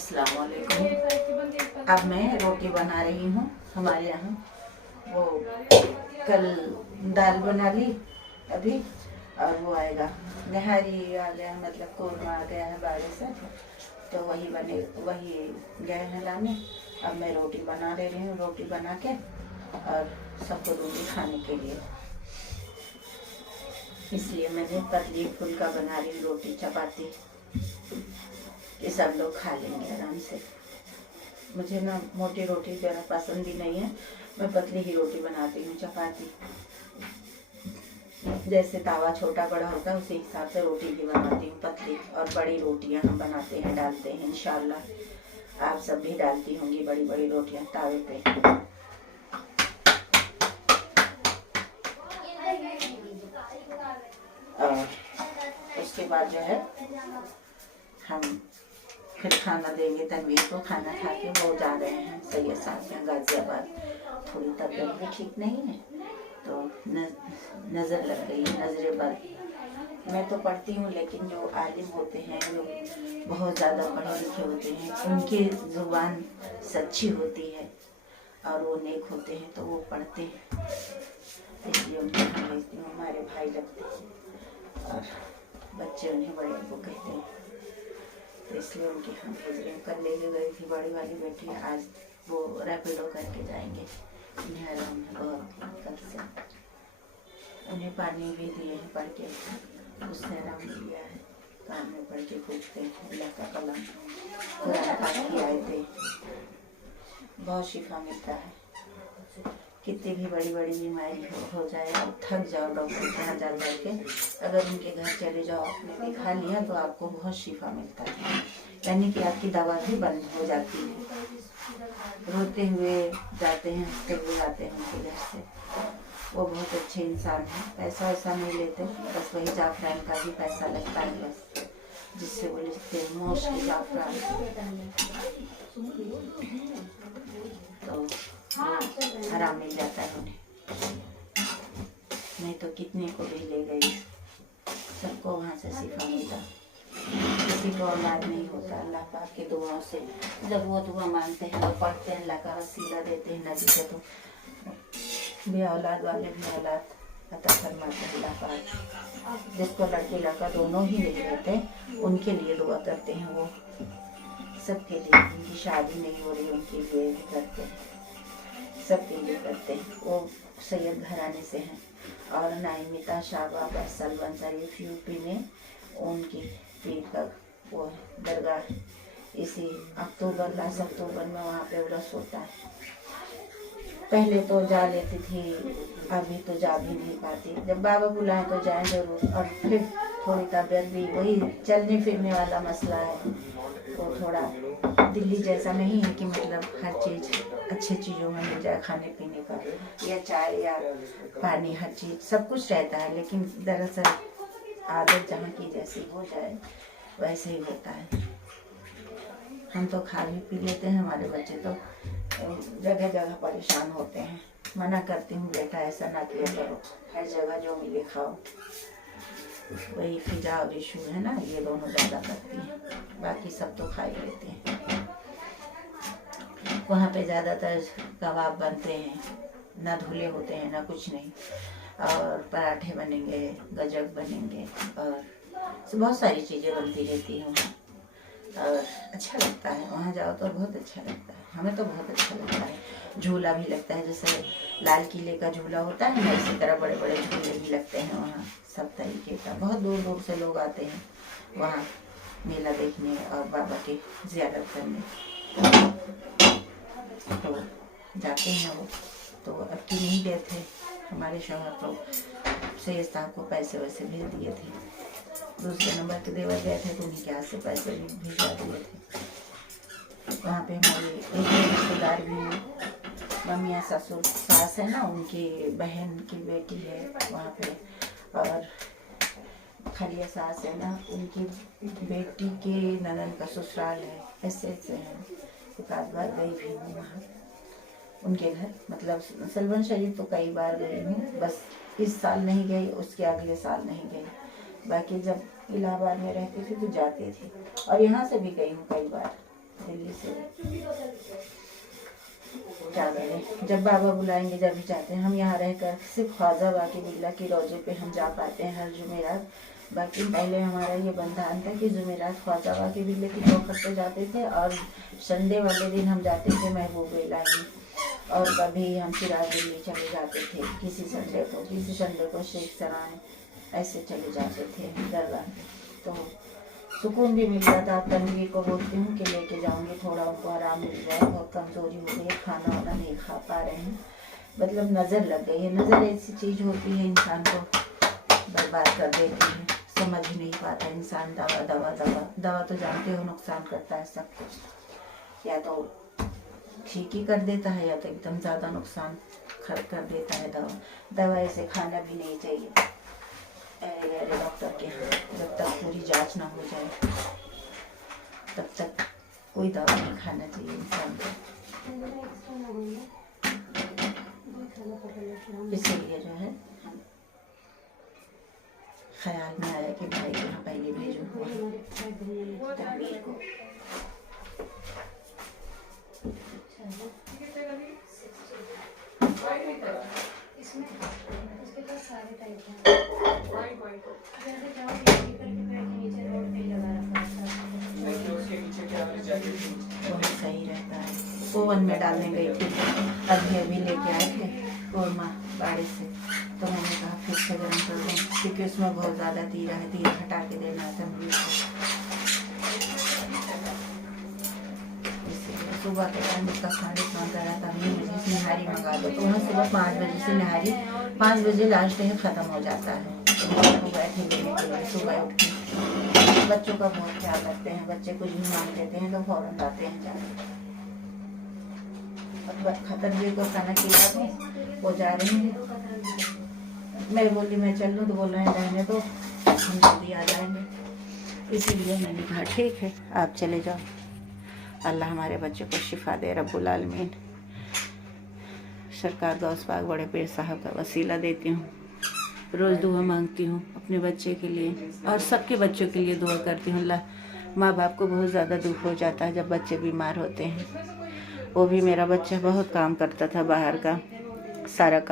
अस्सलाम वालेकुम। अब मैं रोटी बना रही हूँ। हमारे यहाँ वो कल दाल बना ली अभी, और वो आएगा नहारी आ गया, मतलब कोरमा आ गया है बाड़े से, तो वही गए हैं लाने। अब मैं रोटी बना ले रही हूँ, रोटी बना के और सबको दूंगी खाने के लिए। इसलिए मैंने पतली फुल्का बना रही हूँ, रोटी चपाती, ये सब लोग खा लेंगे आराम से। मुझे ना मोटी रोटी ज़रा पसंद भी नहीं है, मैं पतली ही रोटी बनाती हूँ, चपाती। जैसे तावा छोटा बड़ा होता है उसी हिसाब से रोटी भी बनाती हूँ पतली, और बड़ी रोटियाँ हम बनाते हैं, डालते हैं इंशाल्लाह। आप सब भी डालती होंगी बड़ी बड़ी रोटियाँ तावे पे। और उसके बाद जो है हम फिर खाना देंगे तनवीर को। खाना खा के वो जा रहे हैं सैयद साहब यहाँ गाजियाबाद। थोड़ी तबीयत भी ठीक नहीं है, तो नज़र लग गई है, नजरे बद। मैं तो पढ़ती हूँ, लेकिन जो आलिम होते हैं, जो बहुत ज़्यादा पढ़े लिखे होते हैं, उनकी ज़ुबान सच्ची होती है और वो नेक होते हैं, तो वो पढ़ते हैं। इसलिए उनको हम भेजती हूँ, हमारे भाई लगते हैं और बच्चे उन्हें बड़े अब्बू कहते हैं, तो इसलिए उनके हम भेज रहे हैं। कल लेके गई थी बड़ी वाली बेटी, आज वो रैपिडो करके जाएंगे। इन्हें आराम है बहुत कल से। उन्हें पानी भी दिए हैं पढ़ के, उसने आराम लिया है। कान में पढ़ के पूछते हैं अल्लाह का कलाम, कुरान पाक की आयतें, बहुत शिफा मिलता है। कितनी भी बड़ी बड़ी बीमारी हो जाए, आप थक जाओ डॉक्टर के यहाँ जा के, अगर उनके घर चले जाओ, आपने दिखा लिया, तो आपको बहुत शिफा मिलता है। यानी कि आपकी दवा भी बंद हो जाती है। रोते हुए जाते हैं, हंसते हुए आते हैं उनके घर से। वो बहुत अच्छे इंसान हैं, पैसा वैसा नहीं लेते, बस वही जाफरान का भी पैसा लगता है बस, जिससे वो लिखते हैं मोश की जाफरान। तो आराम मिल जाता है उन्हें, नहीं तो कितने को भी ले गई, सबको वहाँ से शिफा मिलता। किसी को औलाद नहीं होता, अल्लाह पाक के दुआओं से जब वो दुआ मांगते हैं, वो पढ़ते हैं, अल्लाह का वसीला देते हैं नबी से, तो भी औलाद वाले भी औलाद अता फरमाते हैं अल्लाह पाक। जिसको लड़की लड़का दोनों ही नहीं रहते, उनके लिए दुआ करते हैं वो, सबके लिए। उनकी शादी नहीं हो रही, उनके लिए भी करते हैं, सबके लिए करते हैं। वो सैयद घराने से हैं, और नाइमिता शाहबाब सलवन शरीफ यूपी में उनकी पीर का वो दरगाह। इसी लास्ट अक्टूबर में वहाँ पे उर्स होता है। पहले तो जा लेती थी, अभी तो जा भी नहीं पाती। जब बाबा बुलाए तो जाए जरूर। और फिर थोड़ी तबीयत भी, वही चलने फिरने वाला मसला है, वो थोड़ा दिल्ली जैसा नहीं है कि मतलब हर चीज़ अच्छी चीज़ों में मिल जाए, खाने पीने का या चाय या पानी, हर चीज़ सब कुछ रहता है, लेकिन दरअसल आदत जहाँ की जैसी हो जाए वैसे ही होता है। हम तो खा भी पी लेते हैं, हमारे बच्चे तो जगह जगह परेशान होते हैं। मना करती हूँ बेटा ऐसा ना किया करो, हर जगह जो मिले खाओ। वही फिजा और इशू है ना, ये दोनों ज़्यादा करती हैं, बाकी सब तो खा ही लेते हैं। वहाँ पे ज़्यादातर कबाब बनते हैं, ना धुले होते हैं ना कुछ नहीं, और पराठे बनेंगे, गजक बनेंगे, और बहुत सारी चीज़ें बनती रहती हैं वहाँ, और अच्छा लगता है। वहाँ जाओ तो बहुत अच्छा लगता है, हमें तो बहुत अच्छा लगता है। झूला भी लगता है, जैसे लाल किले का झूला होता है ना, इसी तरह बड़े बड़े झूले भी लगते हैं वहाँ, सब तरीके का। बहुत दूर दूर से लोग आते हैं वहाँ मेला देखने और बाबा की ज़ियारत करने, तो जाते हैं वो। तो अब की नहीं गए थे हमारे शौहर, तो सैयद साहब को पैसे वैसे भेज दिए थे, दूसरे नंबर के देवर गए थे, तो उन्हीं के हाथ से पैसे भी भिजवा दिए थे। वहाँ पे हमारे एक रिश्तेदार भी हैं, मम्मी या ससुर सास है ना, उनकी बहन की बेटी है वहाँ पे, और खलिया सास है ना, उनकी बेटी के ननद का ससुराल है। ऐसे ऐसे हैं, एक आध बार गई भी हूँ वहाँ उनके घर। मतलब सलवन शरीफ तो कई बार गई हूँ, बस इस साल नहीं गई, उसके अगले साल नहीं गई। बाकी जब इलाहाबाद में रहती थी तो जाती थी, और यहाँ से भी गई हूँ कई बार, दिल्ली से। क्या करें, जब बाबा बुलाएंगे जब भी जाते हैं। हम यहाँ रहकर सिर्फ ख्वाजा बाकी बिल्ला की रोजे पे हम जा पाते हैं हर जुमेरात। बाकी पहले हमारा ये बंधान था कि जुमेरात ख्वाजा बाकी बिल्ले की चौखट पे जाते थे और संडे वाले दिन हम जाते थे महबूब इलाही, और कभी हम सिराज दिल्ली चले जाते थे किसी संडे को शेख सराय ऐसे चले जाते थे दरगाह। तो सुकून भी मिल जाता। आप तनवीर को बोलती हूँ कि लेके जाऊँगी, थोड़ा उनको आराम मिल जाए, बहुत कमज़ोरी हो गई है, खाना वाना नहीं खा पा रहे हैं, मतलब नज़र लग गई है। नज़र ऐसी चीज़ होती है इंसान को बर्बाद कर देती है, समझ ही नहीं पाता इंसान। दवा तो जानते हो नुकसान करता है सब कुछ, या तो ठीक ही कर देता है या तो एकदम ज़्यादा नुकसान कर देता है। दवा ऐसे खाना भी नहीं चाहिए अरे डॉक्टर के यहाँ, जब तक पूरी जांच ना हो जाए तब तक कोई दवा नहीं खाना चाहिए इंसान को। इसीलिए जो है हम ख्याल में आया कि भाई को यहाँ पहले भेजूँ तनवीर को। बहुत सही रहता है। ओवन में डालने गई थी, अभी लेके आए थे कोरमा बाड़े से, तो मैंने कहा फिर से गर्म कर दूँ क्योंकि उसमें बहुत ज़्यादा तीरा है, तीरा हटा के देना है तनवीर को। इसलिए सुबह के टाइम उसका खाने का करा था, मुझे निहारी मंगा दो, तो वहाँ सुबह 5 बजे से निहारी 5 बजे लास्ट डे ख़त्म हो जाता है। तो बैठे लेने के लिए सुबह उठ के बच्चों का बहुत ख्याल रखते हैं, बच्चे कुछ भी मांग लेते हैं तो फौरन लाते हैं जाके। खतरवीर को खाना खिला दूँ, वो जा रहे हैं। मैं बोली मैं चल लूँ तो बोल रहे हैं रहने दो, हम जल्दी आ जाएंगे। इसीलिए मैंने कहा ठीक है आप चले जाओ। अल्लाह हमारे बच्चे को शिफा दे रब्बुल आलमीन। सरकार गौस पाक बड़े पीर साहब का वसीला देती हूँ, रोज़ दुआ मांगती हूँ अपने बच्चे के लिए और सबके बच्चों के लिए दुआ करती हूँ। अल्लाह माँ बाप को बहुत ज़्यादा दुख हो जाता है जब बच्चे बीमार होते हैं। वो भी मेरा बच्चा बहुत काम करता था, बाहर का सारा काम